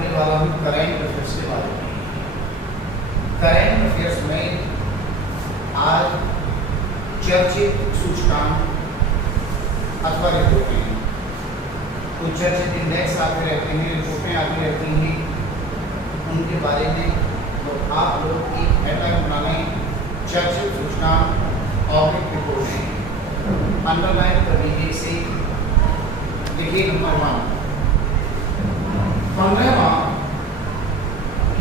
करने वाला हूँ करंट अफेयर्स के बारे में। करंट अफेयर्स में आज चर्चित सूचकांक अथवा रिपोर्टें, कुछ चर्चित इंडेक्स आते रहते हैं, रिपोर्टें आती रहती हैं, उनके बारे में तो आप लोग एक हेडलाइन बना लें, चर्चित सूचकांक और रिपोर्टें अंडरलाइन कर लीजिए इसे। देखिए नंबर 1, 15वां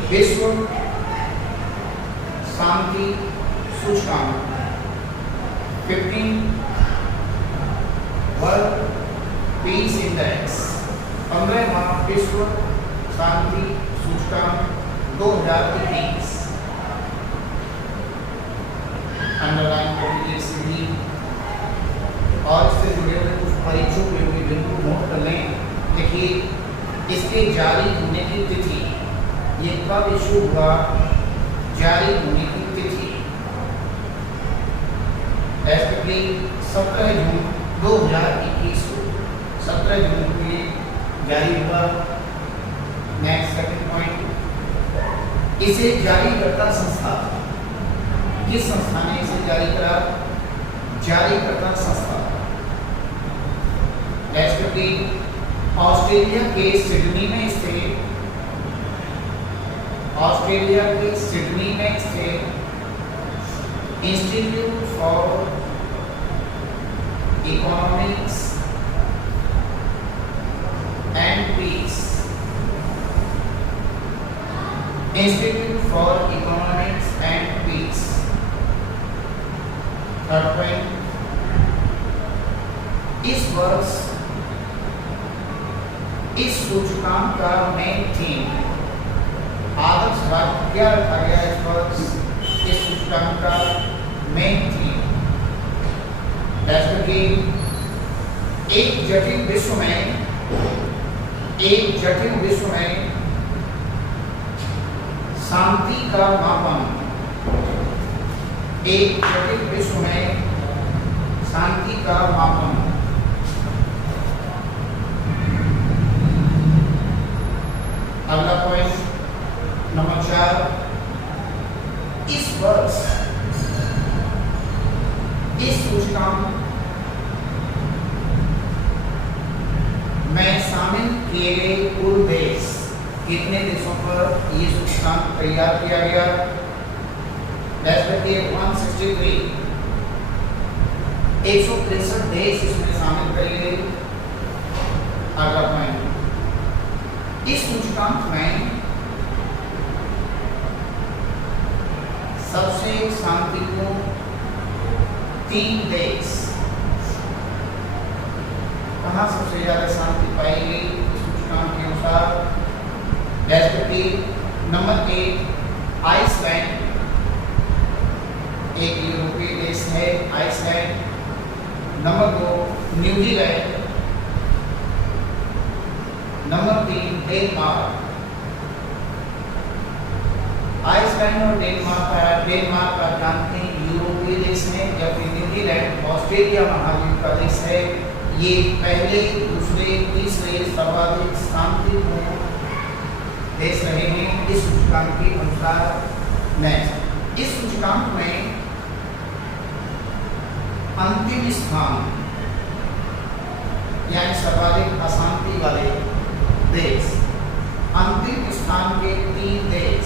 विश्व शांति सूचकांक 15 वर्ल्ड पीस इंडेक्स, 15वां विश्व शांति सूचकांक 2021 अंडरलाइन कर लीजिए और इससे जुड़े हुए कुछ परीक्षों के भी बिंदु नोट कर लें। देखिए इसके जारी होने की तिथि, ये कब इशू हुआ, जारी होने की तिथि 17 जून 2021 को 17 जून को जारी हुआ। नेक्स्ट सेकंड पॉइंट, इसे जारी करता संस्था, किस संस्था ने इसे जारी करा, जारीकर्ता संस्था ऑस्ट्रेलिया के सिडनी में स्थित, ऑस्ट्रेलिया के सिडनी में स्थित institute for economics and peace, institute for economics and peace. Third point, इस वर्ष इस सूचकांक का मेन थीम, आदर्श राज्य क्या रखा गया इस वर्ष इस सूचकांक का मेन थीम, जैसे कि एक जटिल विश्व में, एक जटिल विश्व में शांति का मापन, एक जटिल विश्व में शांति का मापन। अगला पॉइंट नंबर 4, इस वर्ष इस सूचकांक में शामिल किए गए कुल देश, कितने देशों पर ये सूचकांक तैयार किया गया, 163 163 देश इसमें शामिल करे गए। अगला पॉइंट, इस सूचकांक में सबसे शांतिपूर्ण 3 देश, कहाँ सबसे ज्यादा शांति पाई गई इस सूचकांक के अनुसार, जैसे कि नंबर 1 आइसलैंड, एक यूरोपीय देश है Iceland. Number 2 New Zealand, number 3 Denmark. Iceland और डेनमार्क आप जानते हैं यूरोपीय देश हैं, जबकि न्यूजीलैंड ऑस्ट्रेलिया महाद्वीप का देश है। ये पहले, दूसरे, तीसरे सर्वाधिक शांतिपूर्ण देश रहे हैं इस सूचकांक के अनुसार। नेक्स्ट, इस सूचकांक में अंतिम स्थान यानी सर्वाधिक अशांति वाले देश, अंतिम स्थान के 3 देश,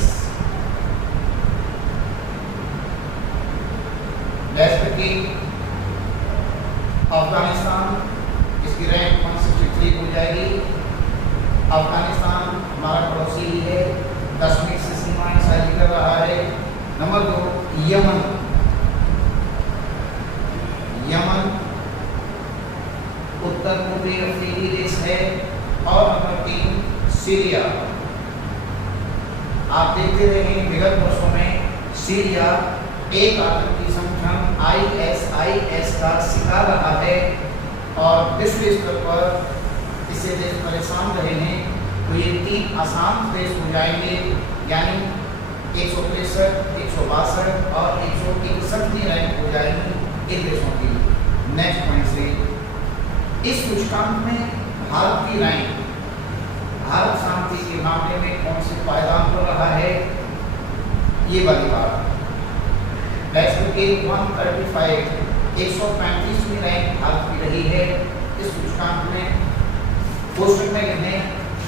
जैसे कि अफगानिस्तान, इसकी रैंक 163 हो जाएगी। अफगानिस्तान हमारा पड़ोसी ही है, कश्मीर से सीमाएं साझी कर रहा है। नंबर 2 यमन, यमन उत्तर पूर्वी अफ्रीकी देश है। और नंबर 3 सीरिया। आप देखते रहे विगत वर्षों में सीरिया एक आतंकी संगठन ISIS का शिकार रहा है और विश्व स्तर पर इससे देश परेशान रहे हैं। तो ये 3 अशांत देश हो जाएंगे, यानी 163, 162 और 161 की रैंक हो जाएगी इन देशों की। नेक्स्ट पॉइंट से इस सूचकांक में भारत की रैंक, भारत शांति के मामले में कौन से पायदान पर रहा है, ये वाली बात। के 135 135वीं रैंक भारत की रही है इस सूचकांक में। कोष्टक में लिखें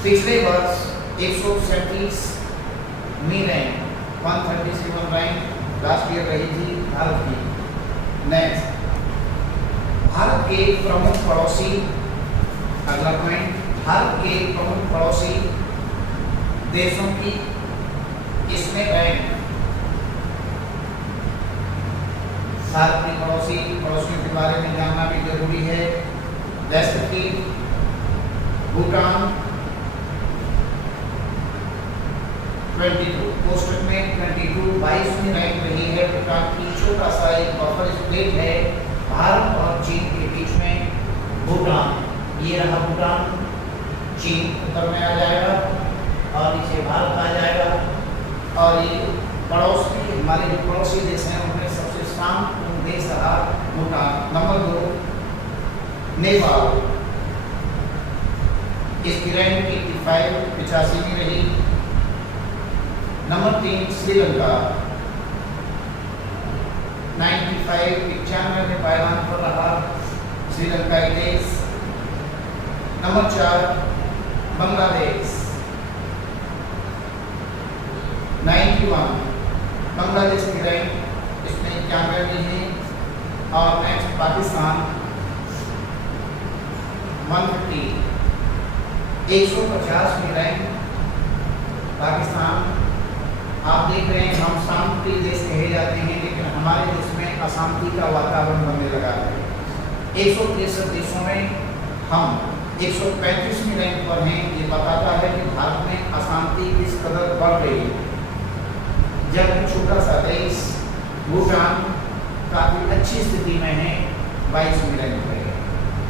पिछले वर्ष 137वीं रैंक 137 रैंक लास्ट ईयर रही थी भारत की। नेक्स्ट, भारत के प्रमुख पड़ोसी, अगला पॉइंट, भारत के प्रमुख पड़ोसी देशों की इसमें रैंक, भारत के पड़ोसियों के बारे में जानना भी जरूरी है। जैसे कि भूटान 22, कोष्टक में 22 22वीं रैंक रही है। भूटान की छोटा सा एक बफर स्टेट है भारत और चीन के बीच में। भूटान, ये रहा भूटान, चीन उत्तर में आ जाएगा और नीचे भारत आ जाएगा। और ये पड़ोस में हमारे जो पड़ोसी देश हैं उनमें सबसे शांत देश रहा भूटान। नंबर 2 नेपाल, इसकी रैंक 85वीं रही। नंबर 3 श्रीलंका 95 पायदान पर रहा श्रीलंका के देश। नंबर 4 बांग्लादेश 91, बांग्लादेश की रैंक इसमें 91 है। और नेक्स्ट पाकिस्तान 150 150वीं रैंक पाकिस्तान। आप देख रहे हैं हम शांति देश कहे जाते हैं लेकिन हमारे देश में अशांति का वातावरण बनने लगा है। 163 देशों में हम 135वीं रैंक पर हैं। ये बताता है कि भारत में अशांति किस कदर बढ़ रही है। जब छोटा सा देश भूटान काफी अच्छी स्थिति में है, 22वीं रैंक पर है।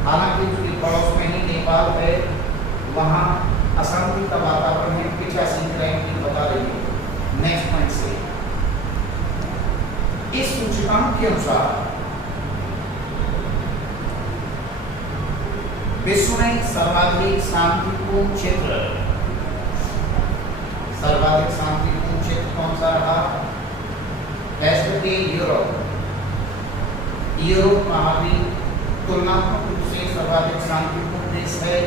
हालांकि उसके पड़ोस में ही नेपाल है, वहाँ अशांति का वातावरण है। 85वीं रैंक बता रही है। नेक्स्ट पॉइंट से इस सूचकांक के अनुसार विश्व में सर्वाधिक शांतिपूर्ण क्षेत्र, सर्वाधिक शांतिपूर्ण क्षेत्र कौन सा रहा? ऐसे यूरोप, यूरोप महाद्वीप तुलनात्मक रूप से सर्वाधिक शांतिपूर्ण देश है।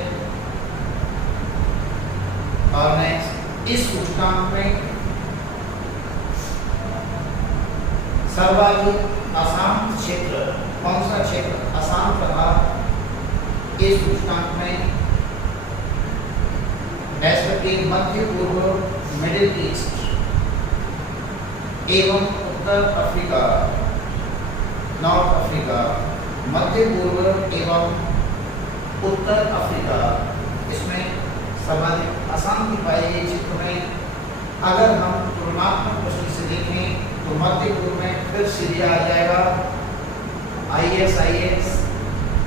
और नेक्स्ट, इस सूचकांक में सर्वाधिक अशांत क्षेत्र कौन सा क्षेत्र अशांत रहा? इस सूचकांक में ऐसे मध्य पूर्व, मिडिल ईस्ट एवं उत्तर अफ्रीका, नॉर्थ अफ्रीका, मध्य पूर्व एवं उत्तर अफ्रीका, इसमें सर्वाधिक अशांति पाई गई क्षेत्र में। अगर हम तुलनात्मक दृष्टि से देखें तो मध्य पूर्व में फिर सीरिया आ जाएगा, ISIS।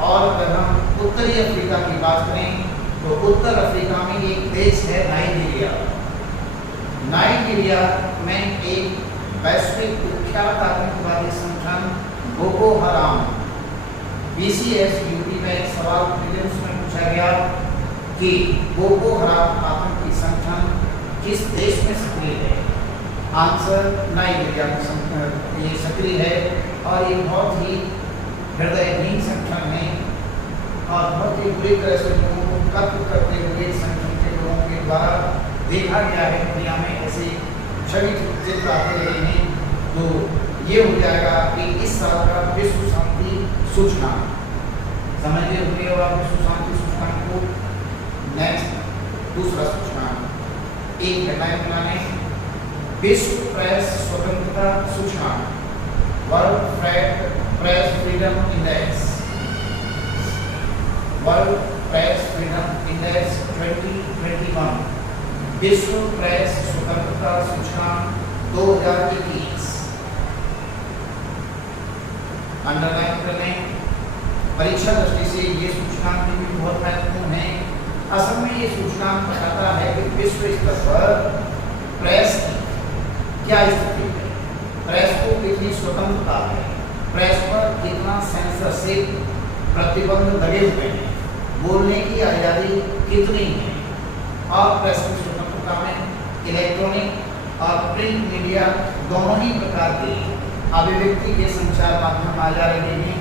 और अगर हम उत्तरी अफ्रीका की बात करें तो उत्तर अफ्रीका में एक देश है नाइजीरिया। नाइजीरिया में एक वैश्विक कुख्यात आतंकवादी संगठन बोको हराम, BCS यूपी में एक सवाल प्रीलिम्स में पूछा गया कि बोको हराम आतंकी संगठन किस देश में सक्रिय है? आंसर नाइजीरिया में ये सक्रिय है। और ये बहुत ही हृदयहीन संगठन है और बहुत ही बुरी तरह से लोगों को कत्ल करते हुए संगठन के लोगों के द्वारा देखा गया है। दुनिया में ऐसे छवि चित्र आते रहे हैं। तो ये हो जाएगा कि इस साल का विश्व शांति सूचकांक समझे हुए और विश्व शांति सूचकांक को। नेक्स्ट, दूसरा सूचकांक एक हेडलाइन बनाने, विश्व प्रेस स्वतंत्रता सूचकांक, world press freedom index, world press freedom index 2021, विश्व प्रेस स्वतंत्रता सूचकांक 2021। अंडरलाइन कर लें, परीक्षा दृष्टि से ये सूचकांक भी बहुत महत्वपूर्ण है। असल में ये सूचकांक बताता है कि विश्व स्तर पर प्रेस की क्या स्थिति है, प्रेस को कितनी स्वतंत्रता है, प्रेस पर कितना सेंसरशिप प्रतिबंध लगे हुए हैं, बोलने की आज़ादी कितनी है और प्रेस की स्वतंत्रता इलेक्ट्रॉनिक और प्रिंट मीडिया दोनों ही प्रकार के अभिव्यक्ति के संचार माध्यम आ जा रहे हैं।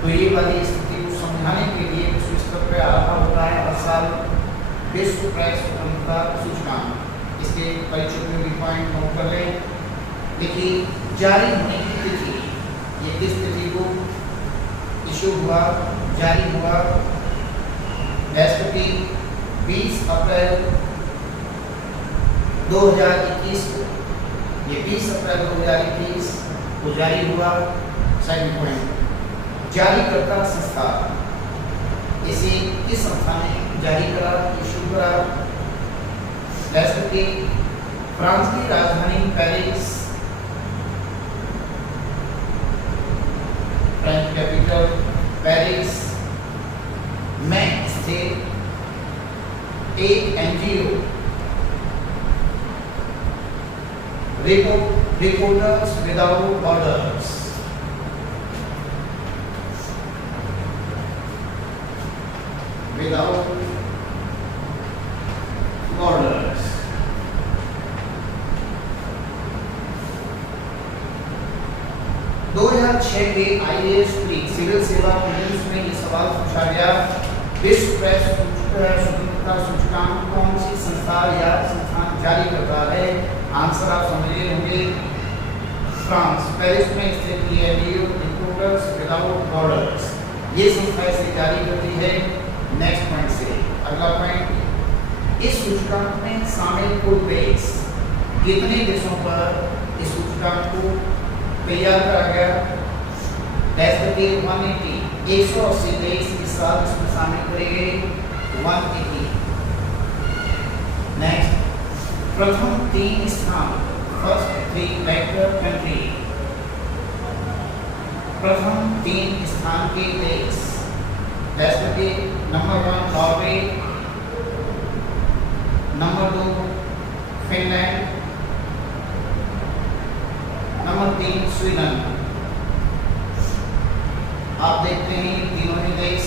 तो ये वाली स्थिति को समझाने के लिए विश्व स्तर पर आरंभ होता है हर साल विश्व प्रेस स्वतंत्रता सूचकांक। इसके परिचय पॉइंट नोट कर लें। देखिए, जारी होने की तिथि, ये किस तिथि को इशू हुआ, जारी हुआ? राष्ट्रपति 20 अप्रैल 2021 को, ये 20 अप्रैल 2021 को जारी हुआ। सेकंड पॉइंट, जारीकर्ता संस्था, इसे किस संस्था ने जारी करा, इशू करा? राष्ट्रपति फ्रांस की राजधानी पेरिस, फ्रेंच कैपिटल पेरिस में स्थित एक NGO reporters without borders, without borders, 2006 के IAS सिविल सेवा प्रीलिम्स में ये सवाल पूछा गया, विश्व प्रेस स्वतंत्रता सूचकांक कौन सी संस्था या संस्थान जारी करता है? आंसर आप समझ लिए होंगे, फ्रांस पेरिस में स्थित एनजीओ रिपोर्टर्स विदाउट बॉर्डर्स, ये संस्था इसे जारी करती है। नेक्स्ट पॉइंट से अगला पॉइंट, इस सूचकांक में शामिल कुल देश, कितने देशों पर इस सूचकांक को तैयार करा गया? राष्ट्रपति 180 देश इस साल इसमें शामिल करे गए, 180। नेक्स्ट, प्रथम 3 स्थान, फर्स्ट 3 रैंकर कंट्री, प्रथम 3 स्थान के देश। राष्ट्रपति number 1 Norway, number 2 Finland, number 3 Sweden. आप देखते हैं तीनों ही देश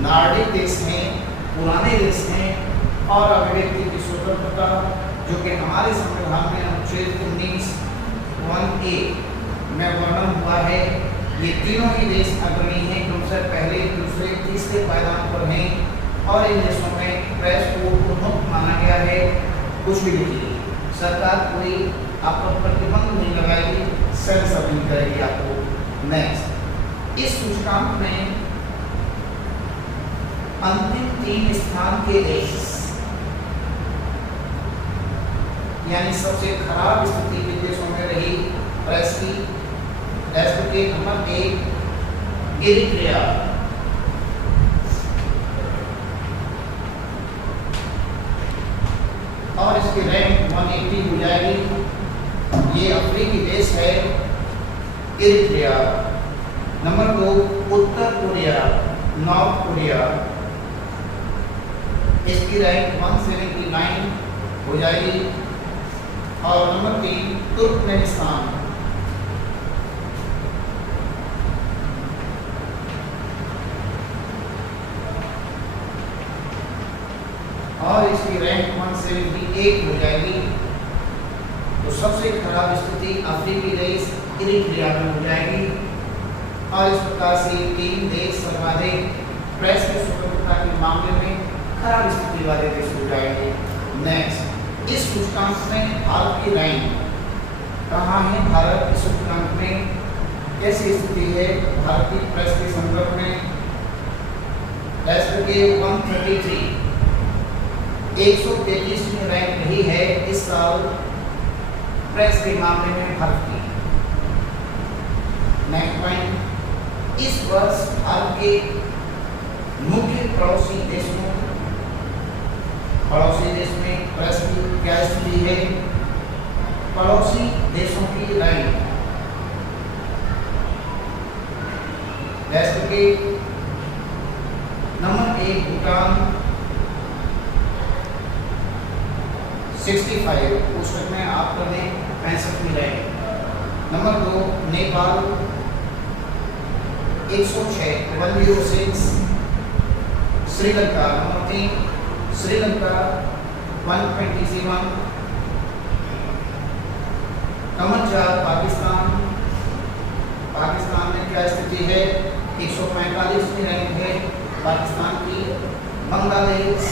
नॉर्डिक देश हैं, पुराने देश हैं और अभिव्यक्ति की स्वतंत्रता जो कि हमारे संविधान में अनुच्छेद 19(1)(a) में वर्णन हुआ है, ये तीनों ही देश अग्रणी हैं, क्रमशः पहले, दूसरे, तीसरे पायदान पर हैं और इन देशों में प्रेस को मुक्त माना गया है। कुछ भी लिखिए, सरकार कोई आप पर प्रतिबंध नहीं लगाएगी, सेंसर नहीं करेगी आपको। नेक्स्ट, इस सूचकांक में अंतिम 3 स्थान के देश, यानी सबसे खराब स्थिति के देशों में रही प्रेस की, राष्ट्र के नंबर 1 इरिट्रिया, और इसकी रैंक 180 हो जाएगी। ये अफ्रीकी देश है इरिट्रिया। नंबर 2 उत्तर कोरिया, नॉर्थ कोरिया, इसकी रैंक 179 हो जाएगी। और नंबर 3 तुर्कमेनिस्तान, और इसकी रैंक 178 हो जाएगी। तो सबसे खराब स्थिति अफ्रीकी देश इरिट्रिया में हो जाएगी और इस प्रकार से 3 देश सर्वाधिक प्रेस की स्वतंत्रता के मामले में खराब स्थिति वाले देश हो जाएंगे। नेक्स्ट, इस सूचकांक में भारत की रैंक कहाँ है? भारत इस सूचकांक में कैसी स्थिति है भारत की प्रेस के संदर्भ में? राष्ट्र के 133 133 में रैंक रही है इस साल प्रेस के मामले में भारत की। नेक्स्ट पॉइंट, इस वर्ष भारत के मुख्य पड़ोसी देश में प्रेस की क्या स्थिति है? पड़ोसी देशों की रैंक, राष्ट्र के नंबर 1 भूटान 65, पुस्तक में आप कर दें 65 में rank. Number 2 Nepal 106 106, Sri Lanka number 3 Sri Lanka 127, कमरजात पाकिस्तान में क्या स्थिति है? 145वीं रैंक है पाकिस्तान की। बांग्लादेश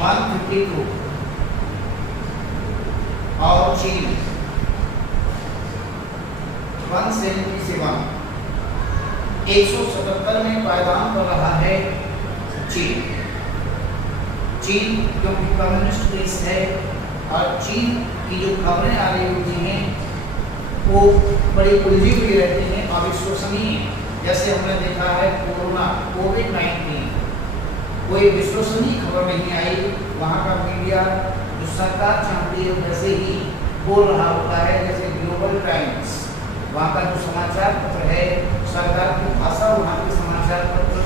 152 और चीन 177। 177 में पायदान कर रहा है चीन क्योंकि कम्युनिस्ट देश है और चीन की जो खबरें आ रही होती हैं वो बड़ी उलझी हुई रहती हैं, अविश्वसनीय। जैसे हमने देखा है कोविड-19 कोई विश्वसनीय खबर नहीं आई। वहाँ का मीडिया जो सरकार चाहती है वैसे ही बोल रहा होता है, जैसे ग्लोबल टाइम्स वहाँ का जो समाचार पत्र है, सरकार की भाषा वहाँ के समाचार पत्र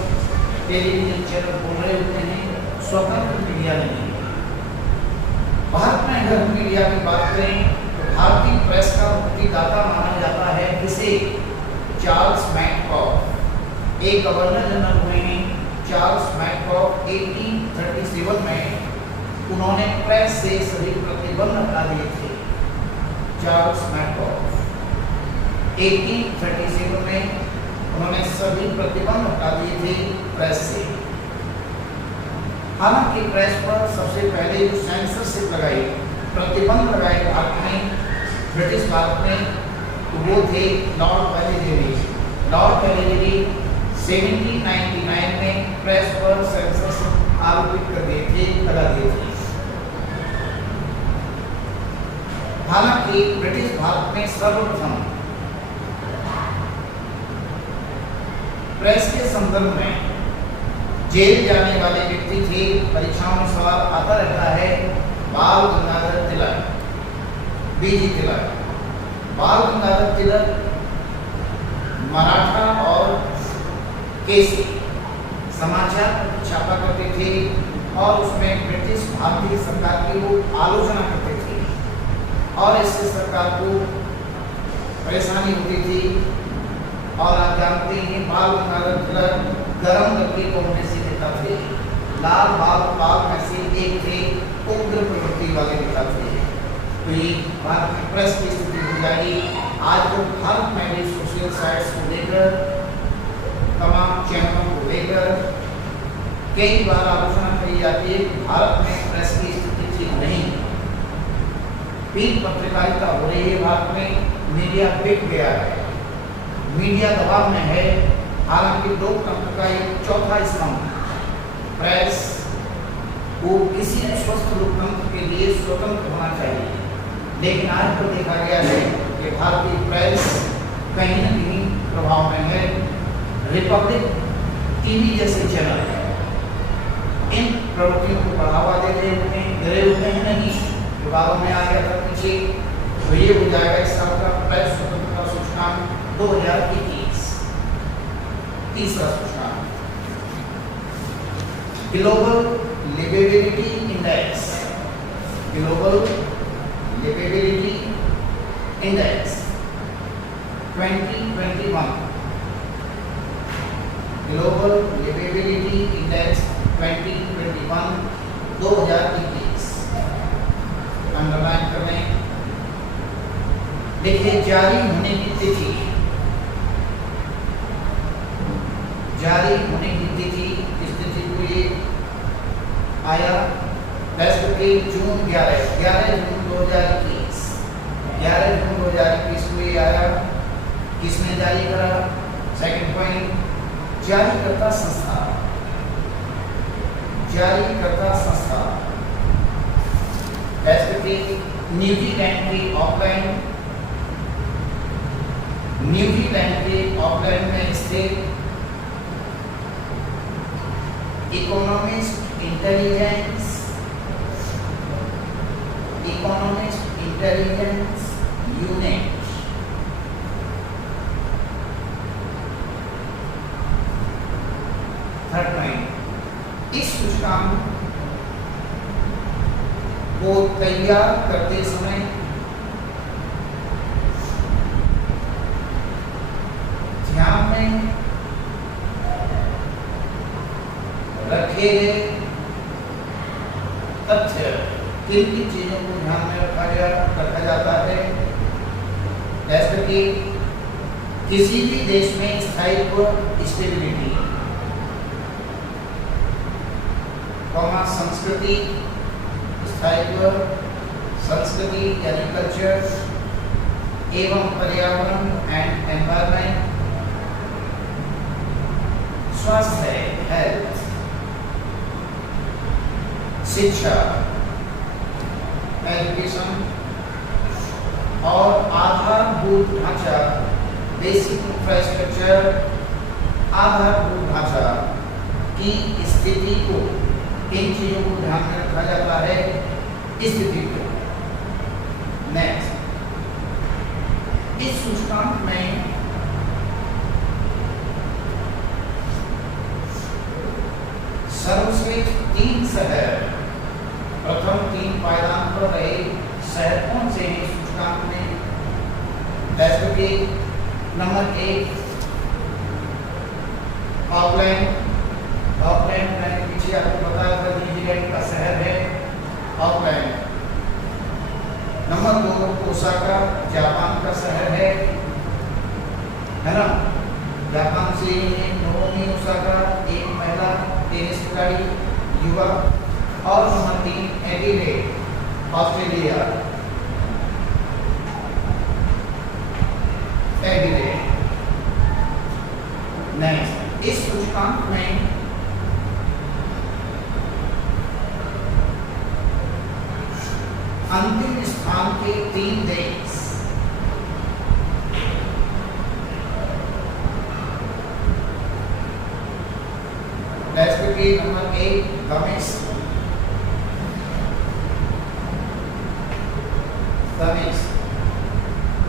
टेलीविजन चैनल बोल रहे होते हैं, स्वतंत्र मीडिया नहीं है। भारत में अगर मीडिया की बात करें तो भारतीय प्रेस का मुक्तिदाता माना जाता है इसे चार्ल्स मैककॉफ। एक गवर्नर जनरल हुए हैं चार्ल्स मैककॉफ। 1837 में उन्होंने प्रेस से सभी प्रतिबंध हटा दिए थे। चार्ल्स मैककॉफ 1837 में उन्होंने सभी प्रतिबंध हटा दिए थे प्रेस से। हालांकि प्रेस पर सबसे पहले जो सेंसरशिप लगाई, प्रतिबंध लगाए भारत में, ब्रिटिश भारत में, तो वो थे लॉर्ड वेलेस्ली। लॉर्ड वेलेस्ली 1799 में प्रेस पर सेंसरशिप आरोपित कर दिए थे, लगा दिए थे। हालांकि ब्रिटिश भारत में सर्वप्रथम प्रेस के संदर्भ में जेल जाने वाले व्यक्ति थे। परीक्षाओं में सवाल आता रहता है, बाल गंगाधर तिलक, बीजी तिलक। बाल गंगाधर तिलक मराठा और केसरी समाचार छापा करते थे और उसमें ब्रिटिश भारतीय सरकार की वो आलोचना करते थे और इससे सरकार को परेशानी होती थी। और आप जानते हैं बाल गंगाधर तिलक गरम लकड़ी को होने से नेता थे। लाल बाल में से एक थे, उग्र प्रवृत्ति वाले नेता थे। तो ये भारत की प्रेस की स्थिति हो जाएगी। आज तो भारत में भी सोशल साइट्स को लेकर, तमाम चैनलों को लेकर कई बार आलोचना करी जाती है कि भारत में प्रेस की स्थिति ठीक नहीं। पीठ पत्रकारिता हो रही है भारत में, मीडिया बिक गया है, मीडिया दबाव में है। हालांकि लोकतंत्र का एक चौथा स्तंभ प्रेस को किसी स्वस्थ लोकतंत्र के लिए स्वतंत्र होना चाहिए, लेकिन आज तो देखा गया है कि भारतीय प्रेस कहीं न कहीं प्रभाव में है। रिपब्लिक टीवी जैसे चैनल इन प्रवृत्तियों को बढ़ावा दे रहे होते हैं नहीं, विवादों में आ गया था पीछे। तो ये हो जाएगा इस साल का प्रेस स्वतंत्रता सूचकांक 2021 तीसरा सूचकांक। Global liveability index, global liveability index 2021, global liveability index 2021 underline कर लें। देखिए जारी होने की तिथि, जारी होने की तिथि, इस तिथि को ये आया जून 11 जून 2021, 11 जून 2021 को ये आया। किसने जारी करा? सेकंड पॉइंट, जारीकर्ता संस्था, जारीकर्ता संस्था न्यूजीलैंड के ऑकलैंड में स्थित economist intelligence unit third point, इस सूचकांक को तैयार करते समय ध्यान में रखे गए तथ्य किन किन चीज़ों को ध्यान में रखा जाता है? जैसे कि किसी भी देश में स्थायित्व स्टेबिलिटी, संस्कृति स्थायित्व संस्कृति यानी कल्चर एवं पर्यावरण एंड एनवायरनमेंट, स्वास्थ्य हेल्थ, शिक्षा एजुकेशन और आधारभूत ढांचा बेसिक इंफ्रास्ट्रक्चर, आधारभूत ढांचा की स्थिति को, इन चीजों को ध्यान में रखा जाता है स्थिति को। नेक्स्ट, इस सूचकांक में सर्वश्रेष्ठ 3 शहर, प्रथम 3 पायदान पर रहे शहर कौन से हैं सूचकांक में? जैसे कि नंबर 1 ऑकलैंड, मैंने पीछे आपको बताया था न्यूजीलैंड का शहर है ऑकलैंड। नंबर 2 ओसाका, जापान का शहर है ना, जापान से नोमी ओसाका, एक महिला टेनिस खिलाड़ी युवा। और number 3 Adelaide, Australia, Adelaide. Next, इस सूचकांक में अंतिम स्थान के 3 देश, जैसे कि नंबर 1 दमिश्क,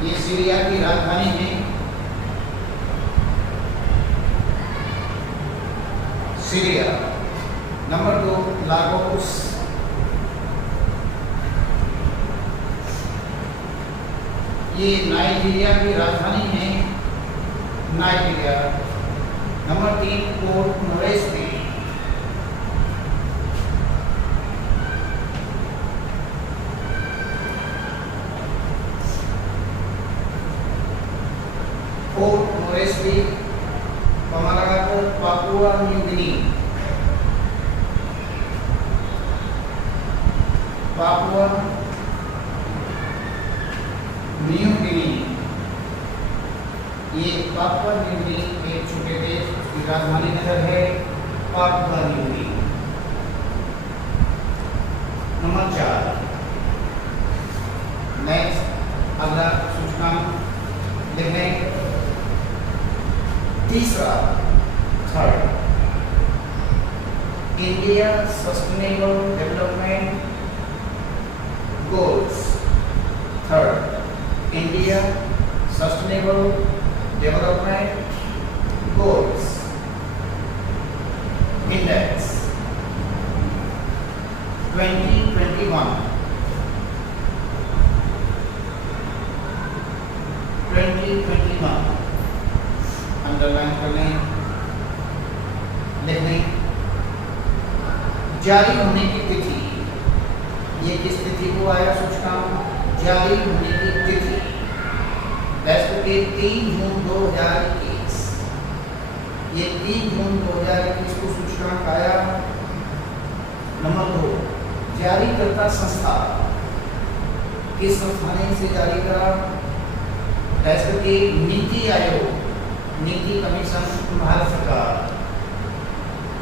ये सीरिया की राजधानी है। सीरिया। नंबर 2 लागोस, ये नाइजीरिया की राजधानी है Nigeria. Number 3 port Moresby, Papua New Guinea, Papua New Guinea, ये पापुआ न्यू गिनी एक छोटे देश की राजधानी नगर है Papua New Guinea. Number 4, next अगला सूचकांक लिखने। तीसरा, third, India sustainable development goals. Third, India sustainable development goals index 2021। 2021 underline करने लिखने। जारी होने की तिथि, ये किस तिथि को आया सूचकांक? जारी होने की तिथि जैसे कि 3 जून 2021, ये 3 जून 2021 को सूचकांक आया। नंबर 2, जारीकर्ता संस्था, किस संस्था ने इसे जारी करा? जैसे कि नीति आयोग, नीति कमीशन, भारत सरकार।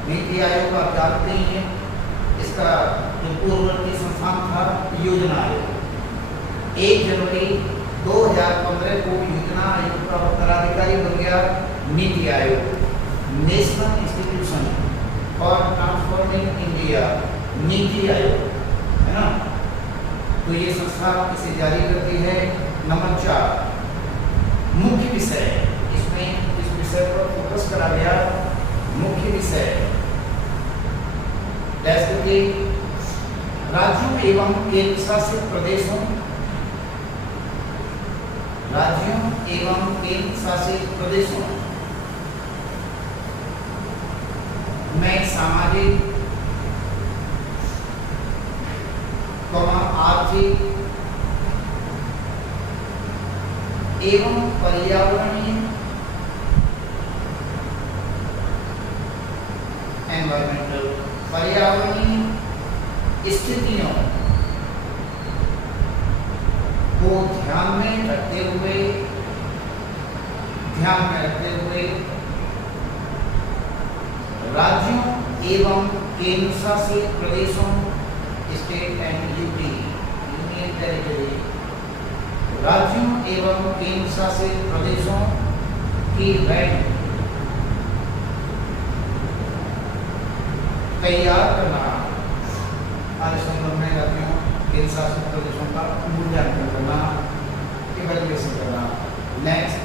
नीति आयोग आप जानते ही हैं, इसका जो पूर्ववर्ती संस्थान था योजना आयोग। 1 जनवरी 2015 को योजना आयोग का उत्तराधिकारी बन गया NITI Aayog, national institution for transforming India, NITI Aayog, है ना। तो ये संस्था इसे जारी करती है। नंबर 4, मुख्य विषय, इसमें इस विषय पर फोकस करा गया। मुख्य विषय जैसे कि राज्यों एवं केंद्र शासित प्रदेशों, राज्यों एवं केंद्र शासित प्रदेशों में सामाजिक आर्थिक एवं पर्यावरणीय एनवायरमेंटल पर्यावरणीय स्थितियों को ध्यान में रखते हुए राज्यों एवं केंद्र शासित प्रदेशों स्टेट एंड यूनियन टेरिटरी राज्यों एवं केंद्र शासित प्रदेशों की रैंक तैयार करना, राज्यों केंद्र शासित प्रदेशों का मूल्यांकन करना, इवैल्यूएशन करना। नेक्स्ट,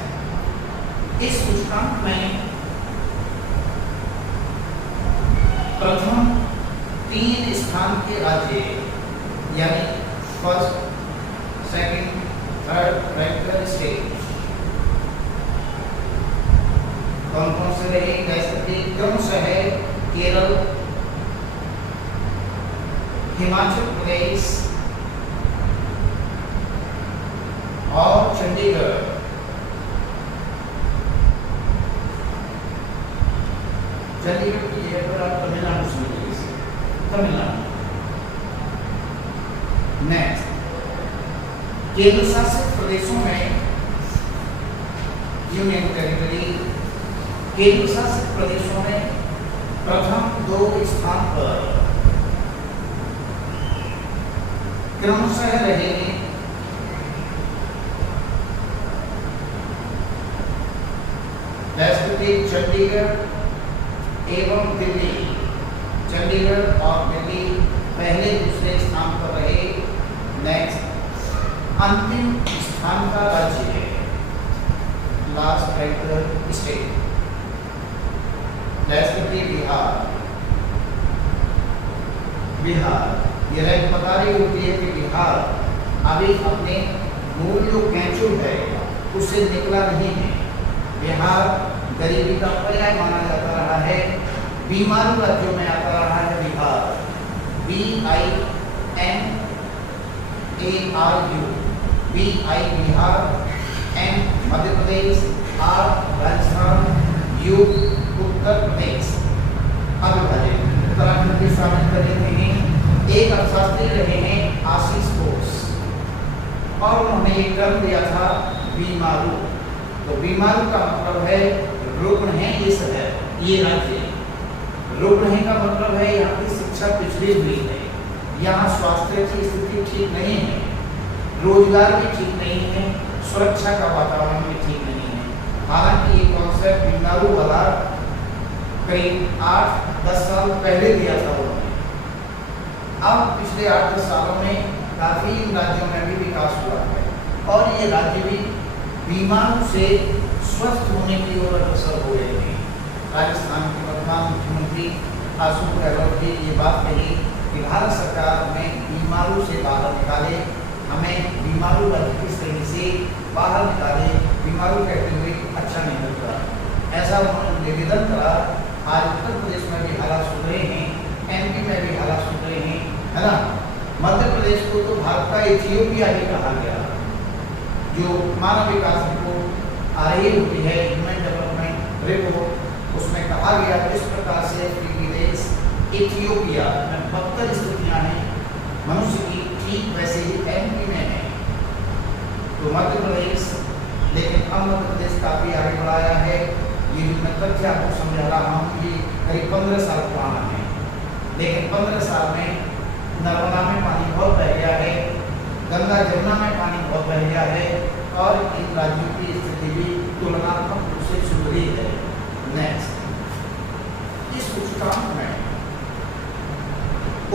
इस सूचकांक में प्रथम 3 स्थान के राज्य यानी first, second, third rank state कौन कौन से रहे? क्रमशः है केरल, हिमाचल प्रदेश और चंडीगढ़। चंडीगढ़ की जगह पर आप तमिलनाडु समझ लीजिए, तमिलनाडु। नेक्स्ट, केंद्र शासित प्रदेशों में यूनियन टेरिटरी, केंद्र शासित प्रदेशों में प्रथम 2 स्थान पर क्रमशः रहेंगे चंडीगढ़ एवं दिल्ली। चंडीगढ़ और दिल्ली पहले दूसरे स्थान पर रहे। नेक्स्ट, अंतिम स्थान का राज्य है last rank state Bihar. Bihar ये रैंक बता रही होती है कि बिहार अभी अपने मूल जो कैचू है उससे निकला नहीं है। बिहार गरीबी का पर्याय माना जाता रहा है, बीमारू राज्यों में आता रहा है Bihar. BIMARU BI Bihar, M Madhya Pradesh, R Rajasthan, U Uttar Pradesh. अविभाजित उत्तराखंड के शामिल कर रहे हैं। एक अर्थशास्त्री रहे हैं आशीष बोस और उन्होंने एक टर्म दिया था बीमारू। तो बीमारू का मतलब है रुग्ण है ये शहर, ये राज्य। रुग्ण है का मतलब है यहाँ की शिक्षा पिछड़ी हुई है, यहाँ स्वास्थ्य की स्थिति ठीक नहीं है, रोजगार भी ठीक नहीं है, सुरक्षा का वातावरण भी ठीक नहीं है। हालांकि ये कॉन्सेप्ट बीमारू वाला करीब 8-10 साल पहले दिया था उन्होंने। अब पिछले 8-10 सालों में काफी राज्यों में भी विकास हुआ है और ये राज्य भी बीमारू से स्वस्थ होने की ओर अग्रसर हो रहे हैं। राजस्थान के वर्तमान मुख्यमंत्री अशोक गहलोत ने ये बात कही कि भारत सरकार हमें बीमारू से बाहर निकाले, हमें बीमारू राज्य किस तरह से बाहर निकाले। बीमारू कहते हुए अच्छा नहीं लगता, ऐसा उन्होंने निवेदन करा। आज उत्तर प्रदेश में भी हालात सुधरे हैं, MP में भी हालात सुधरे हैं, है ना। मध्य प्रदेश को तो भारत का इथियोपिया ही कहा गया। जो मानव विकास रिपोर्ट आ रही होती है, ह्यूमन डेवलपमेंट रिपोर्ट, उसमें कहा गया किस प्रकार से अफ्रीकी देश इथियोपिया में 72 स्थितियाँ हैं मनुष्य की, ठीक वैसे ही MP में है। तो मध्य प्रदेश, लेकिन अब मध्य प्रदेश काफ़ी आगे बढ़ाया है। ये जो मैं तथ्य आपको समझा रहा हूँ ये करीब 15 साल पुराना है, लेकिन 15 साल में नर्मदा में पानी बहुत बह गया है, गंगा जमुना में पानी बहुत बह गया है और इन राज्यों की स्थिति भी तुलनात्मक रूप से सुधरी है। नेक्स्ट, इस सूचकांक में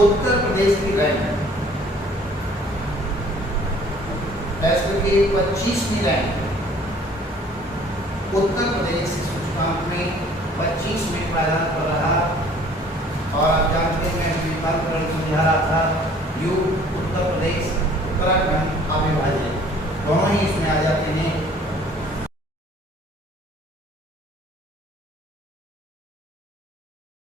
उत्तर प्रदेश की रैंक ऐसे के 25वीं रैंक उत्तर प्रदेश सूचकांक में 25 पायदान पर रहा। और आप जानते हैं मैं विकल्प समझा रहा था, यू उत्तर प्रदेश उत्तराखंड अविभाजित दोनों ही इसमें आ जाते हैं।